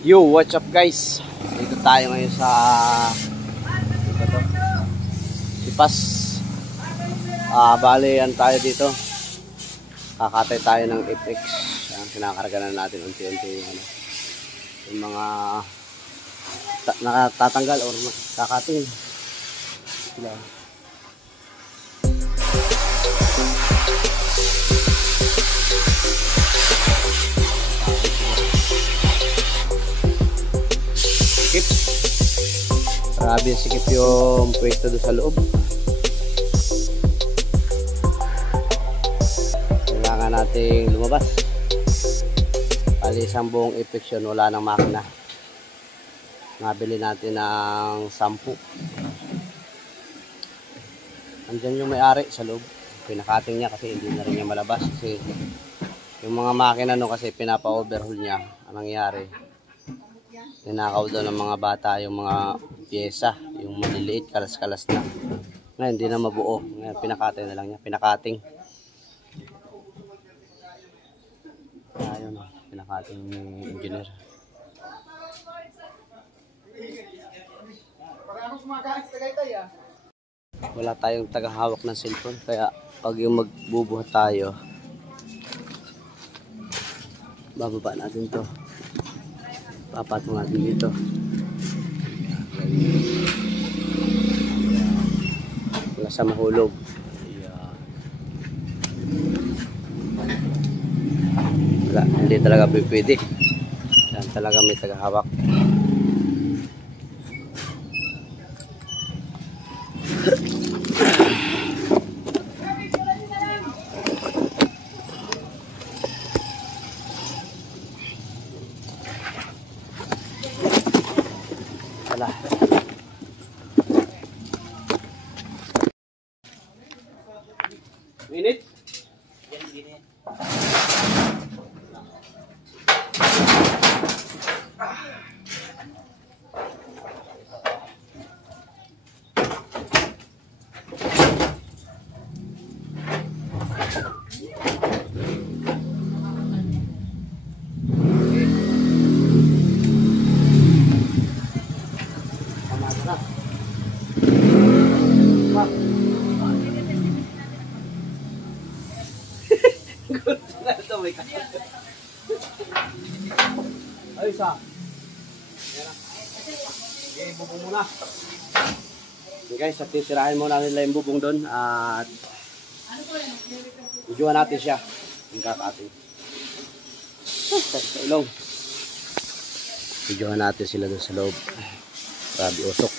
Yo, what's up guys? Dito tayo ngayon sa dito to. Sipas. Bale yan tayo dito. Kakatay tayo ng FX. Yan, kinakarga na natin unti-unti yung mga nakatatanggal or kakating. Sila. Sikip. Grabe sikip yung pwesto doon sa loob. Kailangan nating lumabas. Pali isang buong infection, wala nang makina. Nabili natin ng 10. Andyan yung may-ari sa loob. Pinakating niya kasi hindi na rin niya malabas. Kasi yung mga makina no kasi pinapa-overhaul niya. Anong nangyari? Tinakaw daw ng mga bata yung mga pyesa, yung maliliit, kalas-kalas na. Ngayon, hindi na mabuo. Ngayon, pinakating na lang niya. Pinakating. Ayun, pinakating yung engineer. Wala tayong tagahawak ng cellphone, kaya pag yung magbubuhat tayo, bababa natin to. Papatong natin dito. Wala sa mahulog. Wala, hindi talaga pwede. Yan talaga may tagahawak. Wala. Minute? Yan, gini. Ay, isa. Okay, bubong muna. Okay guys, at titirahin muna nila yung bubong doon at ujuan natin siya. Yung kakating. Sa ilong. Ujuan natin sila doon sa loob. Grabe usok.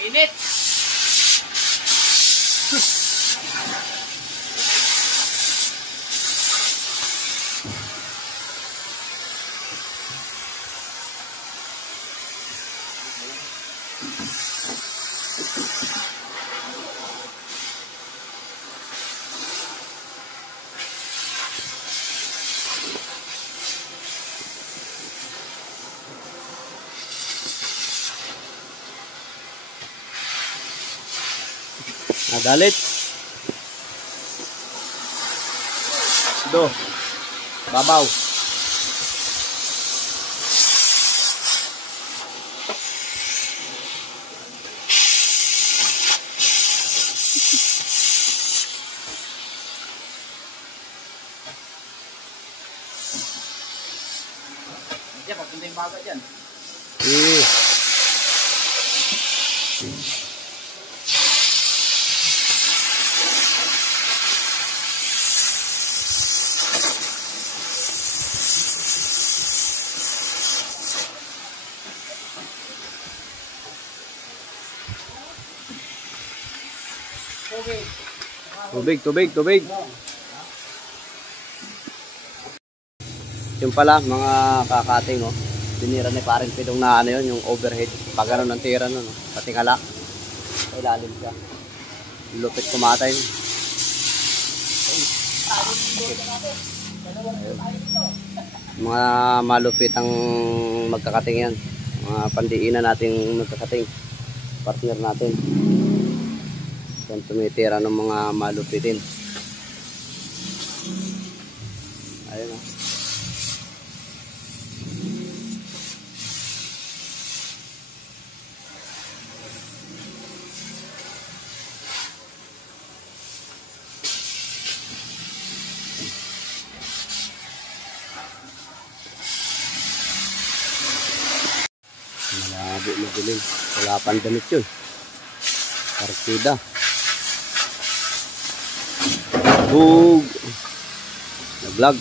Init. Nadalit. Do. Babaw. Diyan, papunta yung baga dyan. Tubig. Yung pala, mga kakating, oh. Binira ni Paring Pidong na ano yun, yung overhead. Pag ano ng tira nun, oh. Patingala. Ilalim siya. Lupit kumatay. Mga malupit ang magkakating yan. Mga pandiinan nating magkakating. Partner natin. Yan tumitira ng mga malupitin. Ayun, oh. Malabo na dilim. Wala pang damit yun. Partida. Bug. Naglag.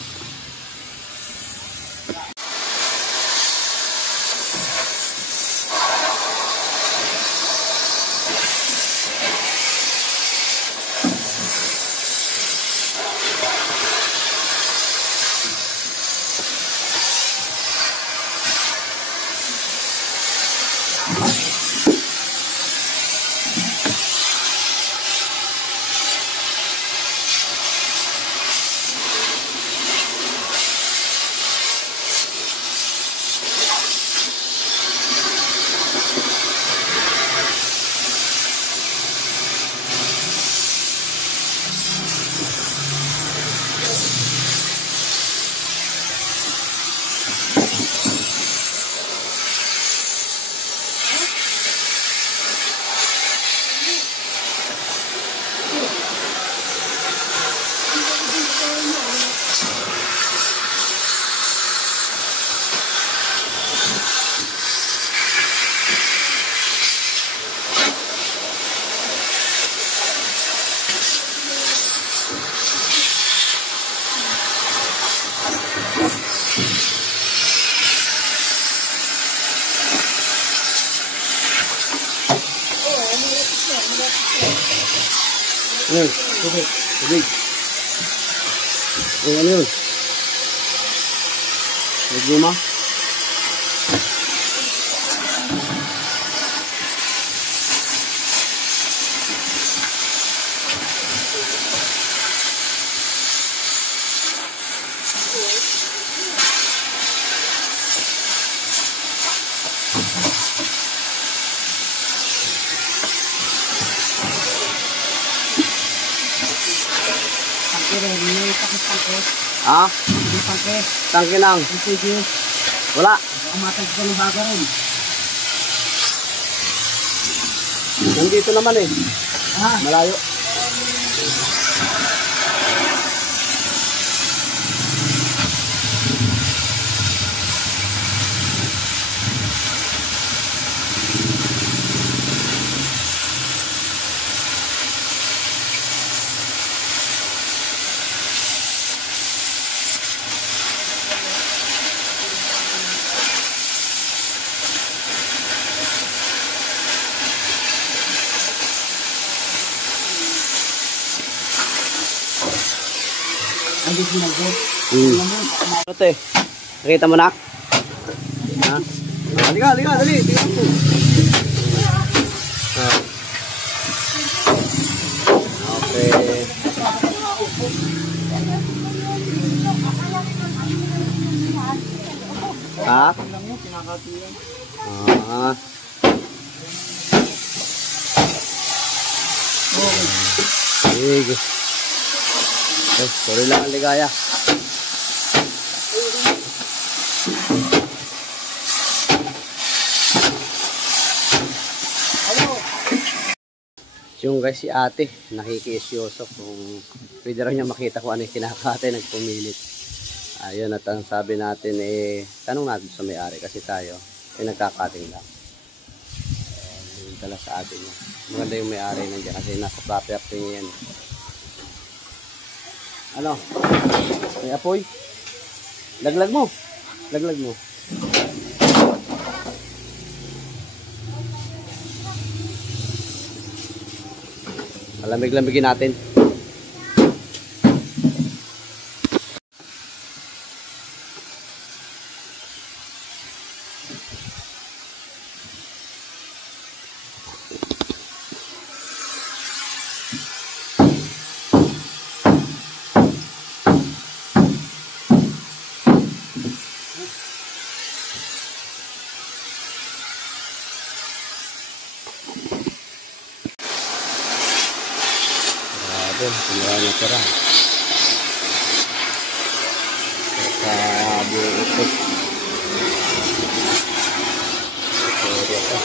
Ano yun? Tubig. Ano yun? Nagluma? Ah? Tangke lang. Wala. Nandito naman eh. Malayo. Ate, nakita mo na? Ha? Halika, dali. Tingnan mo. Okay. Ha? Sige. Sorry lang ang ligaya. Yung guys, si ate nakikiisyoso kung pwede raw niya makita kung ano yung kinakatay, nagpumilit. Ayun, at ang sabi natin tanong natin sa may-ari kasi tayo nagkakating lang. Yun tala sa atin niya. Maganda yung may-ari nandiyan kasi nasa property niya yan. Ano? May apoy? Laglag mo. Malamig-lamigin natin. Tingnan niyo tira. Sa buong ikot. Ito dito.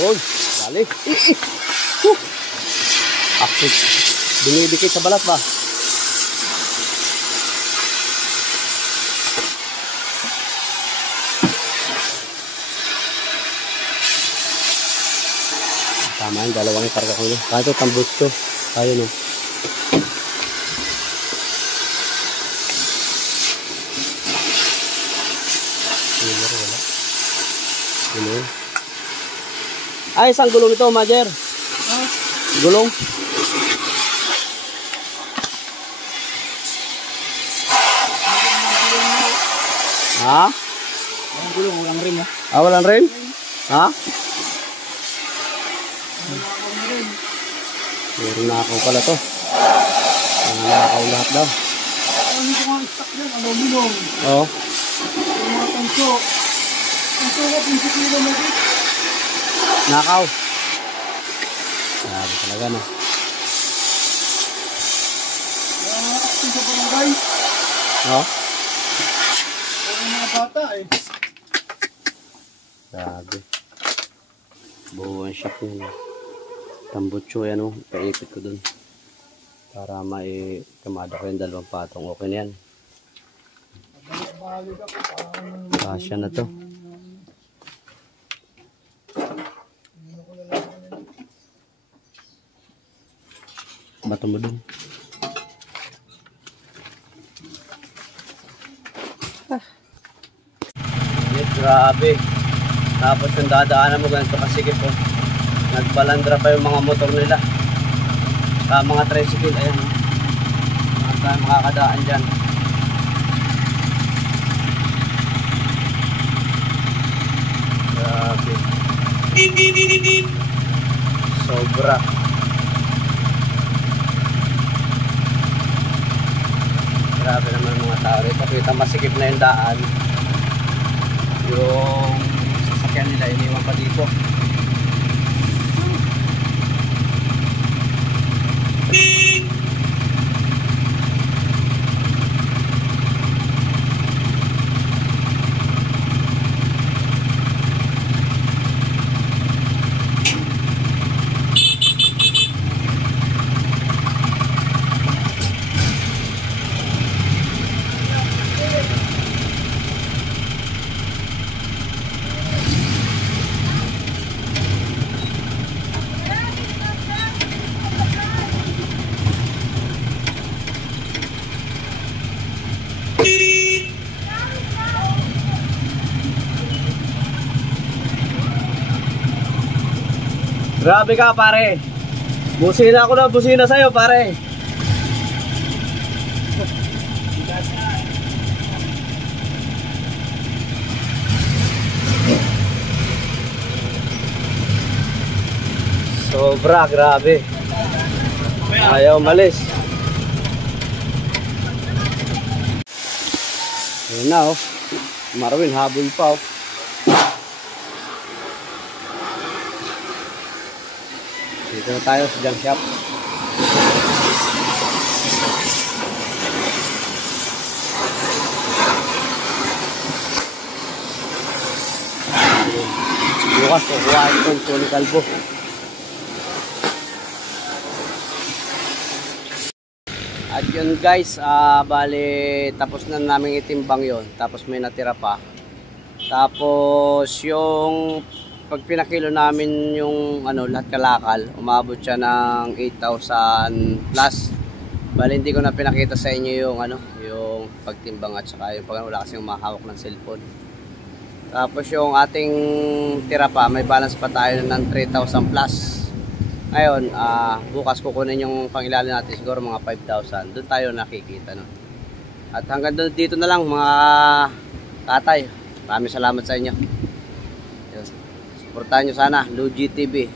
Yun, balik. Akit. Dinidikit sa balat ba? Tama yung dalawang ikarga ko nyo. Kaya ito tambos to. Kaya no. Wala. Ano? Ay, isang gulong ito, Majer. Gulong. Ha? Ang gulong, walang rim, ha? Ah, walang rim? Ha? Meron na ako pala to. Nakaw lahat daw. Ano ko nga stock dyan? Aluminum. Oo. Yung mga tanso. Tanso ko, 20 kilo na rin. Nakaw. Sabi talaga no. Yung mga action sa barangay. Oo. Yung mga bata eh. Sabi. Buwan shop niya. Tambutso yan o. Paipit ko dun. Para may kamada ko yung dalawang patong. Okay na yan. Balik ako. Kasya na to. Bato mo dun. Grabe. Tapos yung dadaanan mo ganito kasigip po. Nagbalandra pa yung mga motor nila. Sa mga tricycle. Ayan. Mga tayo makakadaan dyan. Grabe. Sobra. Grabe naman mga tao rito. Kita masikip na yung daan. Yung sasakyan nila iniwan pa dito. Grabe ka pare. Busina ako na busina sa'yo pare. Sobra, grabe. Ayaw malis. Ayun na oh. Marwin, habol pa oh. Dito na tayo sa junk shop. Bukas kukuha itong Tony Calvo. At yun guys, bali tapos na namin itimbang yon. Tapos may natira pa. Tapos yung pag pinakilo namin yung lahat kalakal, umabot siya ng 8,000 plus. Bali hindi ko na pinakita sa inyo yung yung pagtimbang at saka yung pag wala kasing umahawak ng cellphone. Tapos yung ating tira pa, may balance pa tayo ng 3,000 plus. Ngayon, bukas kukunin yung pangilalim natin, siguro mga 5,000. Doon tayo nakikita nun. At hanggang dito na lang mga katay. Maraming salamat sa inyo. Suportahan nyo sana, Luigi TV.